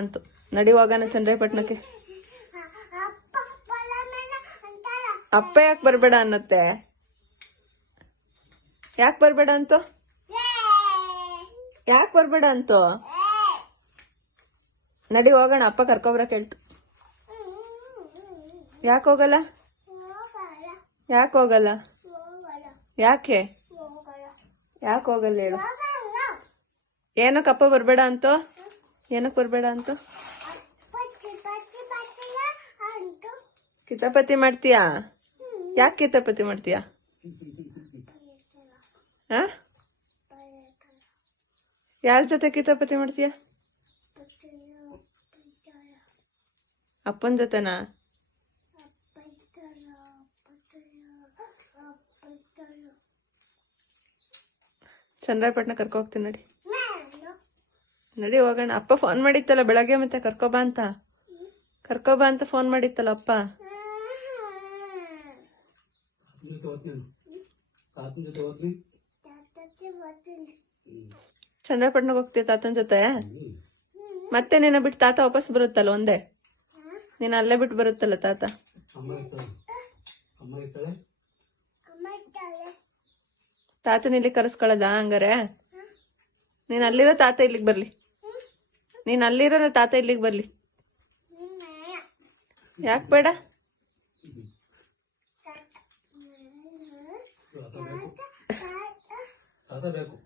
ಅಂತು. ನಡಿ ಹೋಗೋಣ ಚಂದ್ರಾಯಪಟ್ಟಣಕ್ಕೆ. ಅಪ್ಪ ಯಾಕೆ ಬರಬೇಡ ಅನ್ನತ್ತೆ? ಯಾಕೆ ಬರಬೇಡ ಅಂತ? ಯಾಕೆ ಬರಬೇಡ ಅಂತ? ನಡಿ ಹೋಗೋಣ, ಅಪ್ಪ ಕರ್ಕೊಬರಕ್ ಹೇಳ್ತು ಯಾಕೆ ಹೋಗಲ್ಲ? ಯಾಕೆ ಹೋಗಲ್ಲ? ಯಾಕೆ? ಯಾಕೆ ಹೋಗಲ್ಲ ಹೇಳು. ಏನಕ್ಕಪ್ಪ ಬರ್ಬೇಡ ಅಂತು? ಏನಕ್ಕೆ ಬರಬೇಡ ಅಂತ? ಕಿತಾಪತಿ ಮಾಡ್ತೀಯಾ? ಯಾಕೆ ಕಿತಾಪತಿ ಮಾಡ್ತೀಯಾ? ಯಾರ ಜೊತೆ ಕಿತಾಪತಿ ಮಾಡ್ತೀಯಾ? ಅಪ್ಪನ ಜೊತೆನಾ? ಚಂದ್ರಾಯಪಟ್ಟಣ ಕರ್ಕೊ ಹೋಗ್ತೀನಿ ನಡಿ. ನಡಿ ಹೋಗೋಣ. ಅಪ್ಪ ಫೋನ್ ಮಾಡಿತ್ತಲ್ಲ ಬೆಳಗ್ಗೆ ಮತ್ತೆ ಕರ್ಕೊಬಾ ಅಂತ? ಕರ್ಕೊಬಾ ಅಂತ ಫೋನ್ ಮಾಡಿತ್ತಲ್ಲ ಅಪ್ಪ? ಚಂದ್ರಾಯಪಟ್ಟಣಕ್ಕೆ ಹೋಗ್ತೀಯ ತಾತನ ಜೊತೆ? ಮತ್ತೆ ನಿನ್ನ ಬಿಟ್ಟು ತಾತ ವಾಪಸ್ ಬರುತ್ತಲ್ಲ ಒಂದೇ? ನೀನು ಅಲ್ಲೇ ಬಿಟ್ಟು ಬರುತ್ತಲ್ಲ ತಾತ? ತಾತನ ಇಲ್ಲಿ ಕರೆಸ್ಕೊಳ್ಳೋದ ಹಂಗಾರೆ? ನೀನ್ ಅಲ್ಲಿರೋ ತಾತ ಇಲ್ಲಿಗೆ ಬರ್ಲಿ. ನೀನ್ ಅಲ್ಲಿರೋ ತಾತ ಇಲ್ಲಿಗೆ ಬರ್ಲಿ. ಯಾಕೆ ಬೇಡ? ಬೇಕು.